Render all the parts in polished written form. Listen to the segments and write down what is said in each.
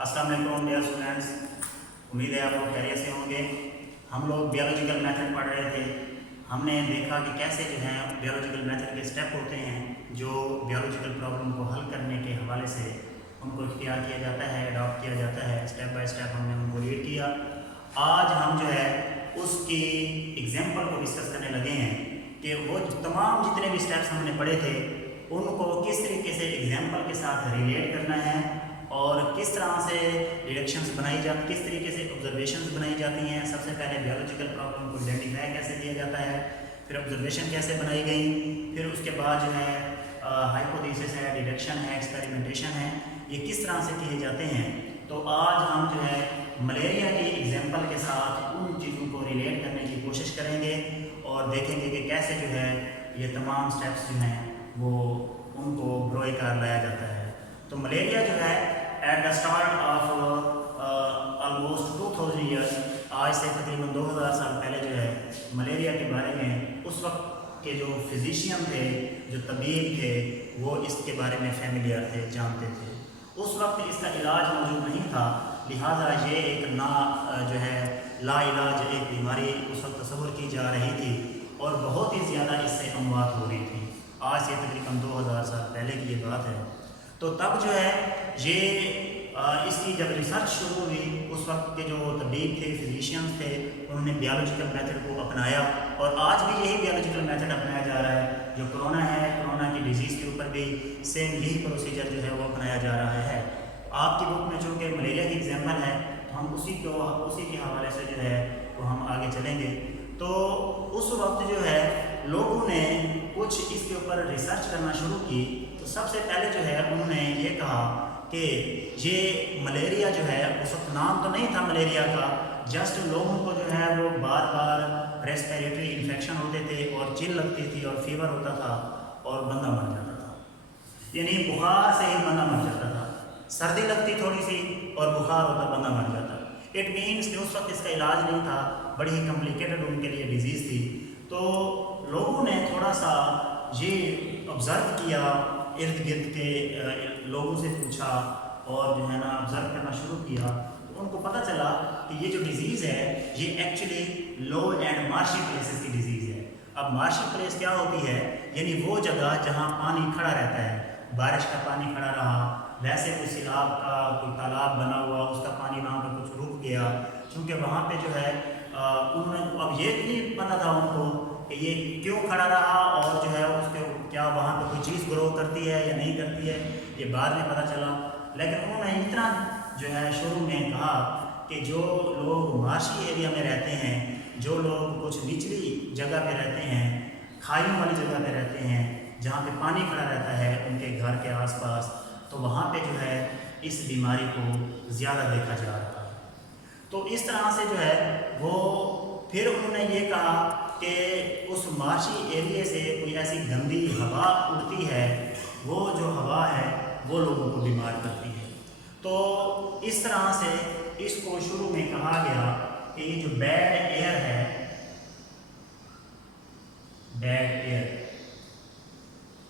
अस्सलाम वालेकुम dear students, उम्मीद है आप लोग खैरियत से होंगे। हम लोग बायोलॉजिकल मेथड पढ़ रहे थे। हमने देखा कि कैसे जो है बायोलॉजिकल मेथड के स्टेप होते हैं जो बायोलॉजिकल प्रॉब्लम को हल करने के हवाले से उनको इख्तियार किया जाता है, अडॉप्ट किया जाता है। स्टेप बाय स्टेप हमने उनको रीड किया। आज हम जो है उसकी एग्जाम्पल को डिस्कस करने लगे हैं कि वो तमाम जितने भी स्टेप्स हमने पढ़े थे उनको किस तरीके से एग्जाम्पल के साथ रिलेट करना है और किस तरह से डिडक्शंस बनाई जाती, किस तरीके से ऑब्जर्वेशंस बनाई जाती हैं। सबसे पहले बायोलॉजिकल प्रॉब्लम को आइडेंटिफाई कैसे किया जाता है, फिर ऑब्जर्वेशन कैसे बनाई गई, फिर उसके बाद जो है हाइपोथेसिस है, डिडक्शन है, एक्सपेरिमेंटेशन है, ये किस तरह से किए जाते हैं। तो आज हम जो है मलेरिया की एग्जाम्पल के साथ उन चीज़ों को रिलेट करने की कोशिश करेंगे और देखेंगे कि कैसे जो है ये तमाम स्टेप्स जो हैं वो उनको ब्रोए कर लाया जाता है। तो मलेरिया जो है at the start of almost 2000 years, आज से तकरीबन 2000 साल पहले जो है मलेरिया के बारे में उस वक्त के जो फिजिशियन थे, जो तबीब थे, वो इसके बारे में फेमिलियर थे, जानते थे। उस वक्त इसका इलाज मौजूद नहीं था, लिहाजा ये एक जो है लाइलाज एक बीमारी उस वक्त तस्वुर की जा रही थी और बहुत ही ज़्यादा इससे अमवात हो रही थी। आज से तकरीबन 2000 साल पहले की ये बात है। तो तब जो है ये इसकी जब रिसर्च शुरू हुई, उस वक्त के जो तबीब थे, फिजिशियंस थे, उन्होंने बायोलॉजिकल मेथड को अपनाया और आज भी यही बायोलॉजिकल मेथड अपनाया जा रहा है। जो कोरोना है, कोरोना की डिजीज़ के ऊपर भी सेम यही प्रोसीजर जो है वो अपनाया जा रहा है। आपकी बुक में जो कि मलेरिया की एग्जाम्पल है, तो हम उसी के हवाले से जो है वो हम आगे चलेंगे। तो उस वक्त जो है लोगों ने कुछ इसके ऊपर रिसर्च करना शुरू की। तो सबसे पहले जो है उन्होंने ये कहा कि ये मलेरिया जो है, उस वक्त नाम तो नहीं था मलेरिया का, जस्ट लोगों को जो है वो बार बार रेस्पिरेटरी इन्फेक्शन होते थे और चिल लगती थी और फीवर होता था और बंदा मर जाता था। यानी बुखार से ही बंदा मर जाता था, सर्दी लगती थोड़ी सी और बुखार होता, बंदा मर जाता। इट मीन्स कि उस वक्त इसका इलाज नहीं था, बड़ी ही कॉम्प्लिकेटेड उनके लिए डिजीज़ थी। तो लोगों ने थोड़ा सा ये ऑब्ज़र्व किया, इर्द गिर्द के लोगों से पूछा और जो है ना ऑब्ज़र्व करना शुरू किया। तो उनको पता चला कि ये जो डिज़ीज़ है ये actually low and marshy places की डिज़ीज़ है। अब मार्शी प्लेस क्या होती है, यानी वो जगह जहाँ पानी खड़ा रहता है, बारिश का पानी खड़ा रहा, वैसे कोई सैलाब का कोई तालाब बना हुआ, उसका पानी वहाँ पर कुछ रुक गया, क्योंकि वहाँ पे जो है उन्होंने अब ये नहीं पता था उनको कि ये क्यों खड़ा रहा और जो है उसके क्या वहाँ पे कोई चीज़ ग्रो करती है या नहीं करती है, ये बाद में पता चला। लेकिन उन्होंने इतना जो है शुरू में कहा कि जो लोग मार्शी एरिया में रहते हैं, जो लोग कुछ निचली जगह पे रहते हैं, खाइयों वाली जगह पे रहते हैं, जहाँ पे पानी खड़ा रहता है उनके घर के आसपास, तो वहाँ पे जो है इस बीमारी को ज़्यादा देखा जा रहा है। तो इस तरह से जो है वो फिर उन्होंने ये कहा कि उस मार्शी एरिया से कोई ऐसी गंदी हवा उड़ती है, वो जो हवा है वो लोगों को बीमार करती है। तो इस तरह से इसको शुरू में कहा गया कि ये जो बैड एयर है, बैड एयर,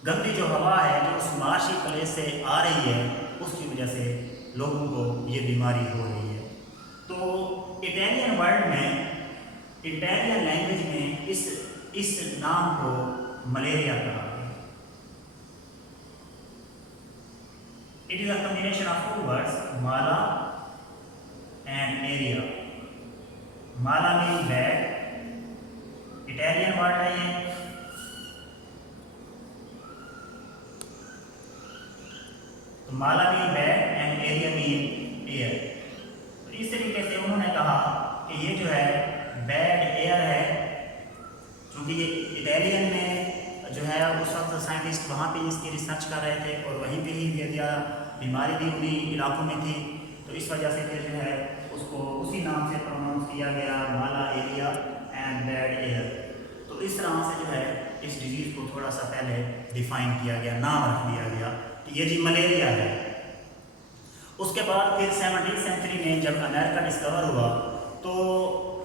गंदी जो हवा है जो उस मार्शी प्लेस से आ रही है, उसकी वजह से लोगों को ये बीमारी हो रही है। तो इटालियन वर्ड में, इटालियन लैंग्वेज में इस नाम को मलेरिया कहा गया। It is a combination of two words, माला एंड एरिया। माला मीन बैड, इटालियन वर्ड है ये। तो माला मीन बैड एंड एरिया मीन एयर। तो इस तरीके से उन्होंने कहा कि ये जो है बैड एयर है, क्योंकि ये इटालियन में जो है उस वक्त साइंटिस्ट वहाँ पे इसकी रिसर्च कर रहे थे और वहीं पे ही बीमारी भी उन्हीं इलाकों में थी। तो इस वजह से फिर जो है उसको उसी नाम से प्रोनाउंस किया गया, माला एरिया एंड बैड एयर। तो इस तरह से जो है इस डिजीज़ को थोड़ा सा पहले डिफाइन किया गया, नाम रख दिया गया कि ये जी मलेरिया है। उसके बाद फिर 17वीं सेंचुरी में जब अमेरिका डिस्कवर हुआ, तो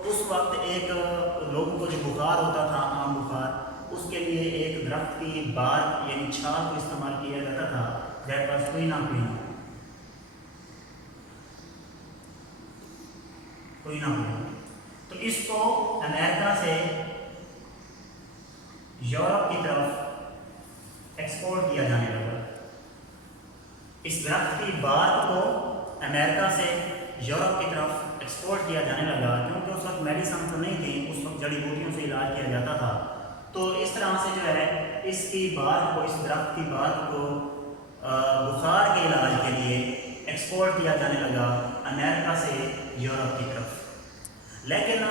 उस वक्त एक लोगों को जो बुखार होता था, आम बुखार, उसके लिए एक दरख्त की बार यानी छाल को इस्तेमाल किया जाता था, दैट वाज क्विना क्विना। कोई ना कोई। तो इसको अमेरिका से यूरोप की तरफ एक्सपोर्ट किया जाने लगा। इस दरख्त की बात को अमेरिका से यूरोप की तरफ एक्सपोर्ट किया जाने लगा, क्योंकि उस वक्त मेडिसिन तो नहीं थी, उस वक्त जड़ी बूटियों से इलाज किया जाता था। तो इस तरह से जो है इसकी बात को, इस दरख्त की बात को बुखार के इलाज के लिए एक्सपोर्ट किया जाने लगा अमेरिका से यूरोप की तरफ। लेकिन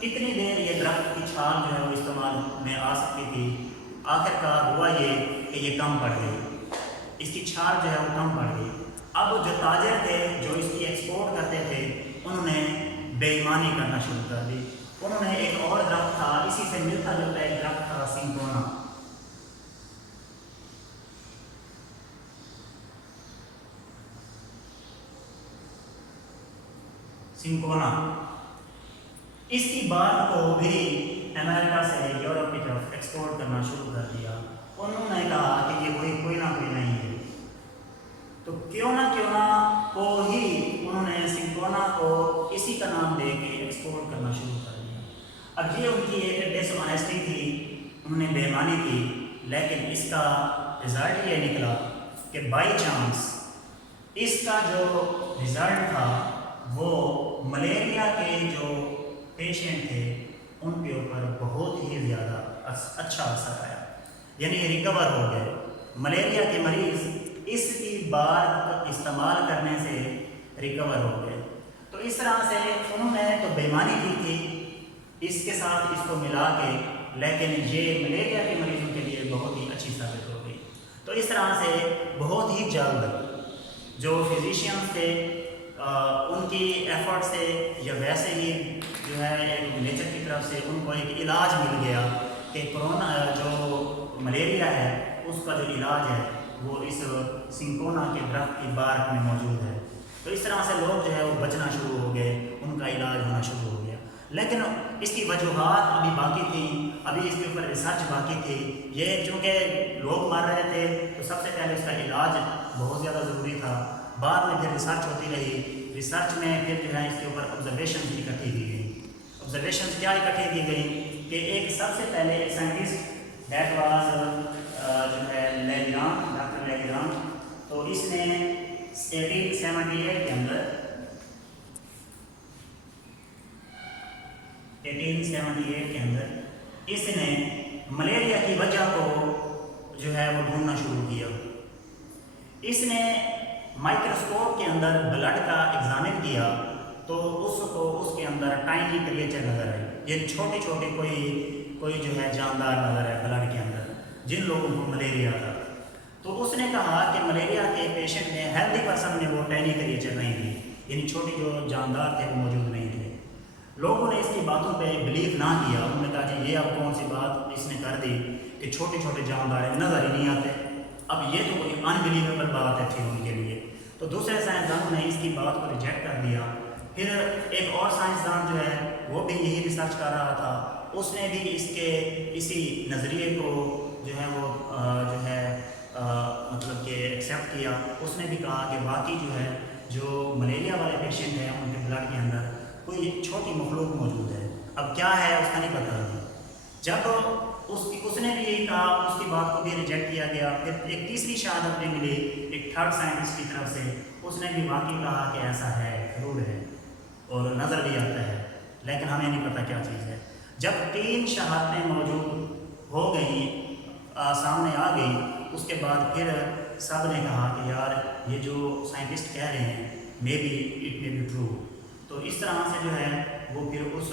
कितनी देर ये दरख्त की छाल जो है वो इस्तेमाल में आ सकती थी, आखिरकार हुआ ये कि ये कम पड़ गई, इसकी छाल जो है वो कम पड़ गई। अब जो ताजर थे जो इसकी एक्सपोर्ट करते थे उन्होंने बेईमानी करना शुरू कर दी। उन्होंने एक और दरख्त था, इसी से मिलता जुलता एक दरख्त था, सिंकोना। सिंकोना, इसकी बात को भी अमेरिका से यूरोप की तरफ एक्सपोर्ट करना शुरू कर दिया। उन्होंने कहा कि ये कोई ना कोई नहीं है, तो क्यों ना को ही उन्होंने सिंकोना को इसी का नाम दे के एक्सपोर्ट करना शुरू कर दिया। अब ये उनकी एक डिसऑनेस्टी थी, उन्होंने बेईमानी की, लेकिन इसका रिज़ल्ट ये निकला कि बाई चांस इसका जो रिज़ल्ट था वो मलेरिया के जो पेशेंट थे उनके ऊपर बहुत ही ज़्यादा अच्छा असर आया, यानी रिकवर हो गए। मलेरिया के मरीज़ इसकी बात का इस्तेमाल करने से रिकवर हो गए। तो इस तरह से उन्होंने तो बेईमानी की थी इसके साथ इसको मिला के, लेकिन ये मलेरिया के मरीजों के लिए बहुत ही अच्छी साबित हो गई। तो इस तरह से बहुत ही जल्द जो फिजिशियंस थे उनकी एफर्ट से या वैसे ही जो है एक नेचर की तरफ से उनको एक इलाज मिल गया कि कोरोना जो मलेरिया है उसका जो इलाज है वो इस सिंकोना के दरख्त की बार्क में मौजूद है। तो इस तरह से लोग जो है वो बचना शुरू हो गए, उनका इलाज होना शुरू हो गया। लेकिन इसकी वजूहात अभी बाकी थी, अभी इसके ऊपर रिसर्च बाकी थी। ये चूँकि लोग मर रहे थे तो सबसे पहले इसका इलाज बहुत ज़्यादा ज़रूरी था। बाद में फिर रिसर्च होती रही, रिसर्च में फिर जो है इसके ऊपर ऑब्जर्वेशन इकट्ठी की गई। ऑब्जर्वेशन क्या इकट्ठी की गई कि एक सबसे पहले एक साइंटिस्ट दैट वाज जो है लेग्रांड, डॉक्टर लेग्रांड, तो इसने 1878 के अंदर 1878 के अंदर इसने मलेरिया की वजह को जो है वो ढूंढना शुरू किया। इसने माइक्रोस्कोप के अंदर ब्लड का एग्जामिन किया तो उसको उसके अंदर टाइनी क्रिएचर नज़र आए, ये छोटे छोटे कोई जो है जानदार नज़र है ब्लड के अंदर, जिन लोगों को मलेरिया था। तो उसने कहा कि मलेरिया के पेशेंट में, हेल्दी पर्सन में वो टाइनी क्रिएचर नहीं थी, यानी छोटे जो जानदार थे वो मौजूद नहीं थे। लोगों ने इसकी बातों पे बिलीव ना किया। उन्होंने कहा कि ये अब कौन सी बात इसने कर दी कि छोटे छोटे जानदार नज़र ही नहीं आते। अब ये तो कोई अनबिलीवेबल बात थी उनके लिए। तो दूसरे साइंसदानों ने इसकी बात को रिजेक्ट कर दिया। फिर एक और साइंसदान जो है वो भी यही रिसर्च कर रहा था, उसने भी इसी नज़रिए को जो है वो जो है मतलब कि एक्सेप्ट किया। उसने भी कहा कि वाकई जो है जो मलेरिया वाले पेशेंट हैं उनके ब्लड के अंदर कोई छोटी मखलूक मौजूद है। अब क्या है उसका नहीं पता अभी। जब उसने भी यही कहा, उसकी बात को भी रिजेक्ट किया गया। फिर एक तीसरी शहादत भी मिली एक थर्ड साइंटिस्ट की तरफ से, उसने भी वाकई कहा कि ऐसा है, जरूर है और नज़र भी आता है, लेकिन हमें नहीं पता क्या चीज़ है। जब 3 शहादतें मौजूद हो गई, सामने आ गई, उसके बाद फिर सब ने कहा कि यार ये जो साइंटिस्ट कह रहे हैं may be it may be true. तो इस तरह से जो है वो फिर उस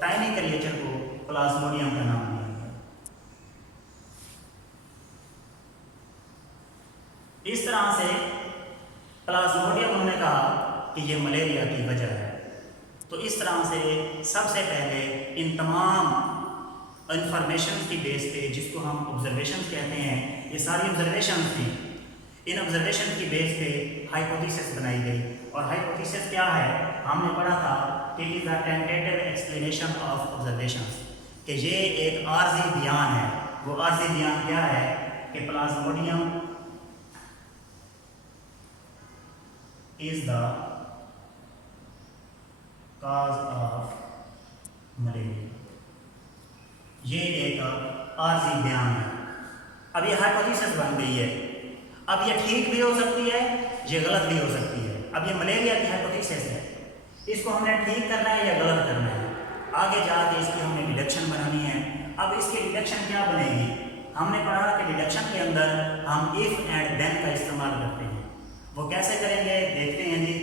टाइनी क्रिएचर को प्लाज्मोडियम का नाम दिया गया। इस तरह से प्लाज्मोडियम उन्होंने कहा कि ये मलेरिया की वजह है। तो इस तरह से सबसे पहले इन तमाम इंफॉर्मेशन की बेस पे, जिसको हम ऑब्जर्वेशन कहते हैं, ये सारी ऑब्जर्वेशन थी। इन ऑब्जर्वेशन की बेस पे हाइपोथेसिस बनाई गई। और हाइपोथेसिस क्या है, हमने पढ़ा था कि it is the tentative explanation of observations, कि ये एक आर्जी बयान है। वो आर्जी बयान क्या है कि Plasmodium is the cause of malaria. ये एक आर्जी बयान है। अब ये हाइपोथेसिस बन गई है। अब ये ठीक भी हो सकती है, ये गलत भी हो सकती है। अब ये मलेरिया की हाइपोथेसिस है, इसको हमने ठीक करना है या गलत करना है। आगे जाके इसकी हमने डिडक्शन बनानी है। अब इसकी डिडक्शन क्या बनेगी? हमने पढ़ा कि डिडक्शन के अंदर हम इफ़ एंड देन का इस्तेमाल करते हैं। वो कैसे करेंगे देखते हैं जी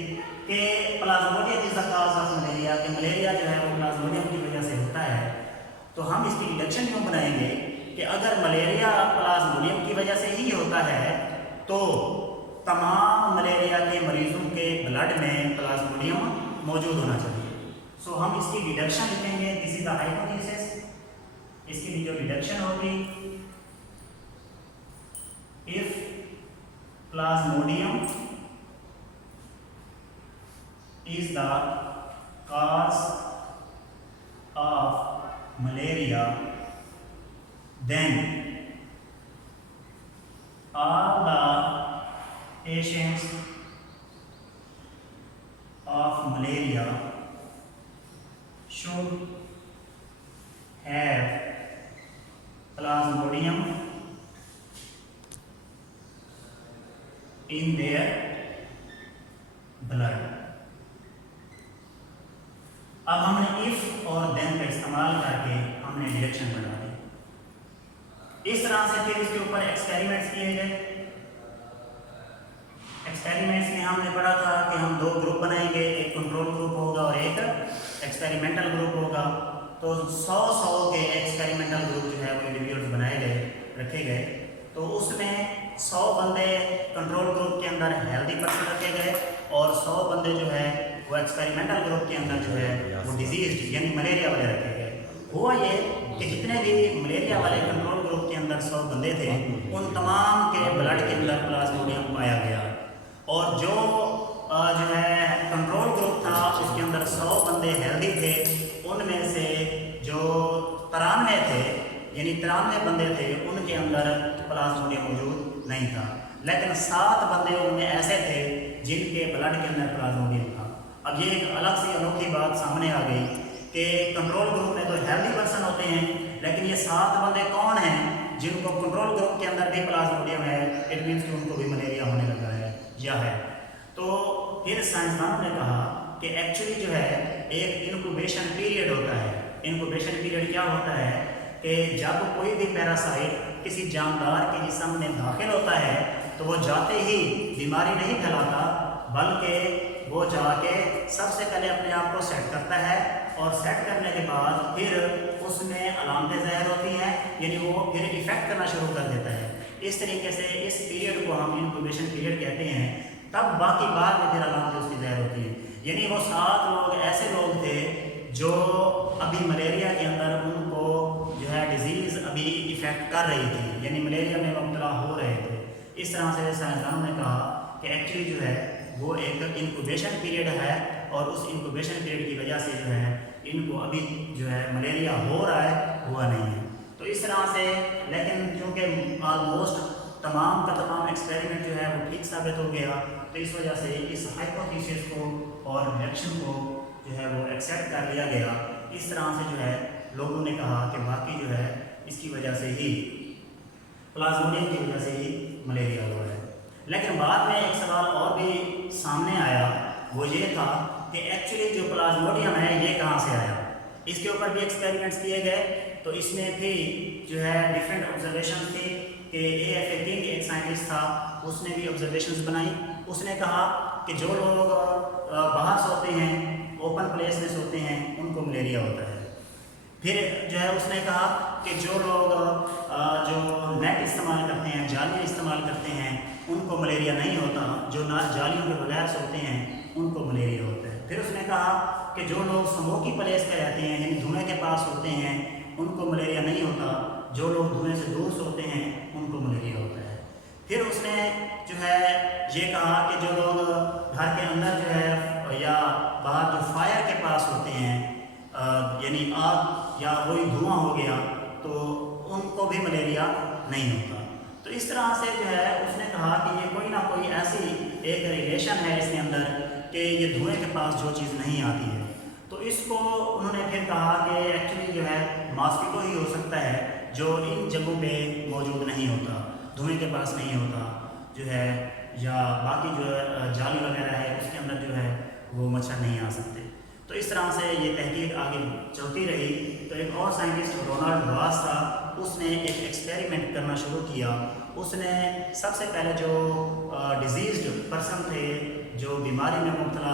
कि Plasmodium is the cause of malaria, कि मलेरिया जो है वो प्लाज्मोडियम की वजह से होता है। तो हम इसकी डिडक्शन क्यों बनाएंगे कि अगर मलेरिया प्लाज्मोडियम की वजह से ही होता है तो तमाम मलेरिया के मरीजों के ब्लड में प्लाज्मोडियम मौजूद होना चाहिए। सो हम इसकी डिडक्शन लिखेंगे, दिस इज द हाइपोथेसिस। इसकी भी जो डिडक्शन होगी, if Plasmodium is the cause of malaria, then all the patients of malaria should have plasmodium in their blood। अब हमने इफ और देन का इस्तेमाल करके हमने डिडक्शन बना दी। इस तरह से फिर इसके ऊपर एक्सपेरिमेंट्स किए गए। एक्सपेरिमेंट्स में हमने पढ़ा था कि हम दो ग्रुप बनाएंगे, एक कंट्रोल ग्रुप होगा और एक एक्सपेरिमेंटल ग्रुप होगा। तो 100 के एक्सपेरिमेंटल ग्रुप जो है वो इंडिविजुअल्स बनाए गए, रखे गए। तो उसमें 100 बंदे कंट्रोल ग्रुप के अंदर हेल्दी पर्सन रखे गए और 100 बंदे जो है वो एक्सपेरिमेंटल ग्रुप के अंदर जो है वो डिजीज यानी मलेरिया वाले रखे गए। हुआ ये कि जितने भी मलेरिया वाले कंट्रोल ग्रुप के अंदर 100 बंदे थे, उन तमाम के ब्लड के अंदर प्लाज्मोडियम पाया गया। और जो है कंट्रोल ग्रुप था उसके अंदर 100 बंदे हेल्दी थे, उनमें से जो 93 थे यानी 93 बंदे थे उनके अंदर प्लाज्मोडियम मौजूद नहीं था। लेकिन 7 बंदे उनमें ऐसे थे जिनके ब्लड के अंदर प्लाज्मोडियम था। अब ये एक अलग सी अनोखी बात सामने आ गई कि कंट्रोल ग्रुप में तो हेल्दी पर्सन होते हैं, लेकिन ये 7 बंदे कौन हैं जिनको कंट्रोल ग्रुप के अंदर भी प्लाज्मोडियम है। इट मीन्स कि उनको भी मलेरिया होने लगा है या है। तो फिर साइंसदानों ने कहा कि एक्चुअली जो है एक इनक्यूबेशन पीरियड होता है। इनक्यूबेशन पीरियड क्या होता है कि जब कोई भी पैरासाइट किसी जानदार के जिस्म में दाखिल होता है तो वो जाते ही बीमारी नहीं फैलाता, बल्कि वो जाके सबसे पहले अपने आप को सेट करता है और सेट करने के बाद फिर उसमें अलामतें ज़ाहिर होती हैं, यानी वो फिर इफ़ेक्ट करना शुरू कर देता है। इस तरीके से इस पीरियड को हम इनक्यूबेशन पीरियड कहते हैं। तब बाकी बाद में फिर अलामतें उसकी ज़ाहिर होती हैं। यानी वो 7 लोग ऐसे लोग थे जो अभी मलेरिया के अंदर उनको जो है डिजीज़ अभी इफ़ेक्ट कर रही थी, यानी मलेरिया में मुब्तला हो रहे थे। इस तरह से साइंसदानों ने कहा कि एक्चुअली जो है वो एक इनक्यूबेशन पीरियड है और उस इनक्यूबेशन पीरियड की वजह से जो है इनको अभी जो है मलेरिया हो रहा है, हुआ नहीं है। तो इस तरह से, लेकिन क्योंकि ऑलमोस्ट तमाम का तमाम एक्सपेरिमेंट जो है वो ठीक साबित हो गया, तो इस वजह से इस हाइपोथेसिस को और रिएक्शन को जो है वो एक्सेप्ट कर लिया गया। इस तरह से जो है लोगों ने कहा कि बाकी जो है इसकी वजह से ही प्लाज्मोडियम की वजह से ही मलेरिया हुआ है। लेकिन बाद में एक सवाल और भी सामने आया, वो ये था कि एक्चुअली जो प्लाज्मोडियम है ये कहाँ से आया। इसके ऊपर भी एक्सपेरिमेंट्स किए गए। तो इसमें भी जो है डिफरेंट ऑब्जर्वेशन थे कि A.F. किंग एक साइंटिस्ट था, उसने भी ऑब्जर्वेशंस बनाई। उसने कहा कि जो लोग बाहर सोते हैं, ओपन प्लेस में सोते हैं, उनको मलेरिया होता है। फिर जो है उसने कहा कि जो लोग जो नेट इस्तेमाल करते हैं, जालियाँ इस्तेमाल करते हैं, उनको मलेरिया नहीं होता। जो ना जालियों के बगैर सोते हैं उनको मलेरिया होता है। फिर उसने कहा कि जो लोग स्मोकी प्लेस पे रहते हैं, यानी धुएँ के पास होते हैं, उनको मलेरिया नहीं होता। जो लोग धुएँ से दूर सोते हैं उनको मलेरिया होता है। फिर उसने जो है ये कहा कि जो लोग घर के अंदर जो है या बाहर जो फायर के पास होते हैं, यानी आग या कोई धुआं हो गया, तो उनको भी मलेरिया नहीं होता। तो इस तरह से जो है उसने कहा कि ये कोई ना कोई ऐसी एक रिलेशन है इसके अंदर कि ये धुएं के पास जो चीज़ नहीं आती है। तो इसको उन्होंने फिर कहा कि एक्चुअली जो है मॉस्किटो ही हो सकता है जो इन जगहों पे मौजूद नहीं होता, धुएं के पास नहीं होता जो है, या बाकी जो जाली वगैरह है उसके अंदर जो है वो मच्छर नहीं आ सकते। तो इस तरह से ये तहकीक आगे चलती रही। तो एक और साइंटिस्ट रोनाल्ड वास था, उसने एक एक्सपेरिमेंट करना शुरू किया। उसने सबसे पहले जो डिजीज़ पर्सन थे, जो बीमारी में मुब्तला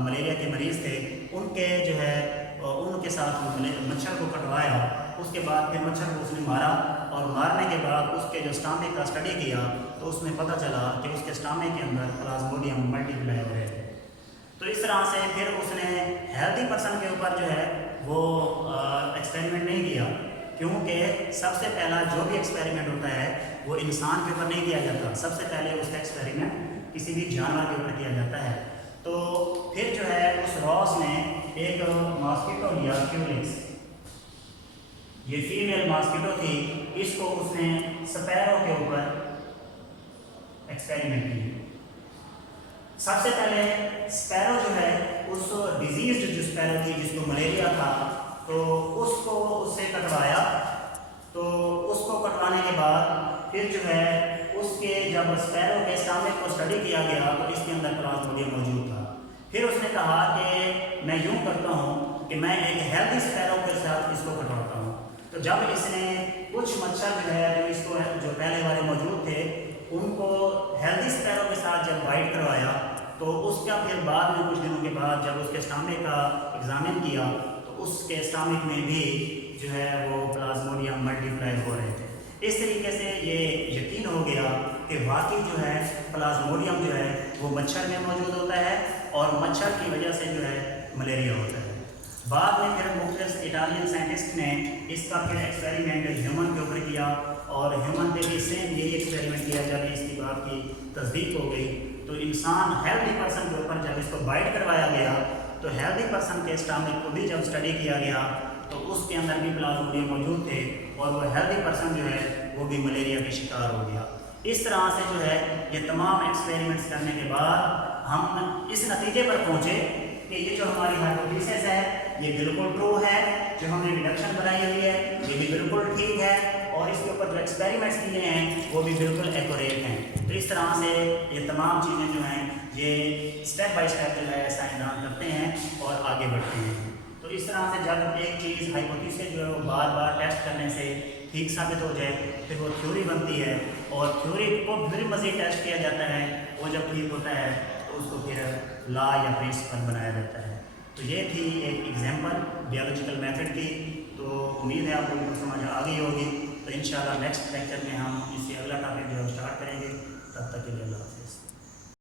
मलेरिया के मरीज़ थे, उनके जो है उनके साथ मच्छर को कटवाया। उसके बाद फिर मच्छर को उसने मारा और मारने के बाद उसके जो स्टमक का स्टडी किया तो उसमें पता चला कि उसके स्टमक के अंदर प्लाज्मोडियम मल्टीप्लाई हो रहे थे। तो इस तरह से फिर उसने हेल्दी पर्सन के ऊपर जो है वो एक्सपेरिमेंट नहीं किया, क्योंकि सबसे पहला जो भी एक्सपेरिमेंट होता है वो इंसान के ऊपर नहीं किया जाता, सबसे पहले उसका एक्सपेरिमेंट किसी भी जानवर के ऊपर किया जाता है। तो फिर जो है उस रॉस ने एक मॉस्किटो लिया, क्यूलिक्स, ये फीमेल मॉस्किटो थी, इसको उसने स्पैरो के ऊपर एक्सपेरिमेंट किया। सबसे पहले स्पैरो जो है उस डिजीज जो स्पैरो थी जिसको मलेरिया था, तो उसको उससे कटवाया। तो उसको कटवाने के बाद फिर जो है उसके जब स्पैरो के स्टमक को स्टडी किया गया तो इसके अंदर प्लाज्मोडियम मौजूद था। फिर उसने कहा कि मैं यूँ करता हूँ कि मैं एक हेल्दी स्पैरो के साथ इसको कटवाता हूँ। तो जब इसने कुछ मच्छर जो है जो इसको जो पहले वाले मौजूद थे उनको हेल्दी स्पैरो के साथ जब बाइट करवाया तो उसका फिर बाद में कुछ दिनों के बाद जब उसके स्टमक का एग्जामिन किया तो उसके स्टमक में भी जो है वो प्लाज्मोडियम मल्टीप्लाई हो रहे थे। इस तरीके से ये यकीन हो गया कि वाकई जो है प्लाज्मोडियम जो है वो मच्छर में मौजूद होता है और मच्छर की वजह से जो है मलेरिया होता है। बाद में फिर मुख्तलिफ इटालियन साइंटिस्ट ने इसका फिर एक्सपेरिमेंट ह्यूमन के ऊपर किया और ह्यूमन पे भी सेम यही एक्सपेरिमेंट किया जब इसकी बात की तस्दीक हो गई। तो इंसान हेल्दी पर्सन के ऊपर जब इसको बाइट करवाया गया तो हेल्दी पर्सन के स्टमक को भी जब स्टडी किया गया तो उसके अंदर भी प्लाज्मोडियम मौजूद थे और वो हेल्दी पर्सन जो है वो भी मलेरिया के शिकार हो गया। इस तरह से जो है ये तमाम एक्सपेरिमेंट्स करने के बाद हम इस नतीजे पर पहुँचे कि ये जो हमारी हाइपोथेसिस है ये बिल्कुल ट्रू है, जो हमने डिडक्शन बनाई हुई है ये भी बिल्कुल ठीक है और इसके ऊपर जो एक्सपेरिमेंट्स किए हैं वो भी बिल्कुल एक्यूरेट हैं। तो इस तरह से ये तमाम चीज़ें जो हैं ये स्टेप बाय स्टेप जो है साइंसदान करते हैं और आगे बढ़ते हैं। तो इस तरह से जब एक चीज़ हाइपोथेसिस जो है वो बार बार टेस्ट करने से ठीक साबित हो जाए फिर वो थ्योरी बनती है और थ्योरी को फिर मज़ीद टेस्ट किया जाता है, वो जब ठीक होता है तो उसको फिर लॉ या प्रिंसिपल बनाया जाता है। तो ये थी एक एग्जांपल बायोलॉजिकल मेथड की। तो उम्मीद है आप लोगों को समझ आ गई होगी। तो इंशाल्लाह नेक्स्ट लेक्चर में हम इससे अगला टॉपिक जो है स्टार्ट करेंगे। तब तक के लिए अल्लाह हाफ़िज़।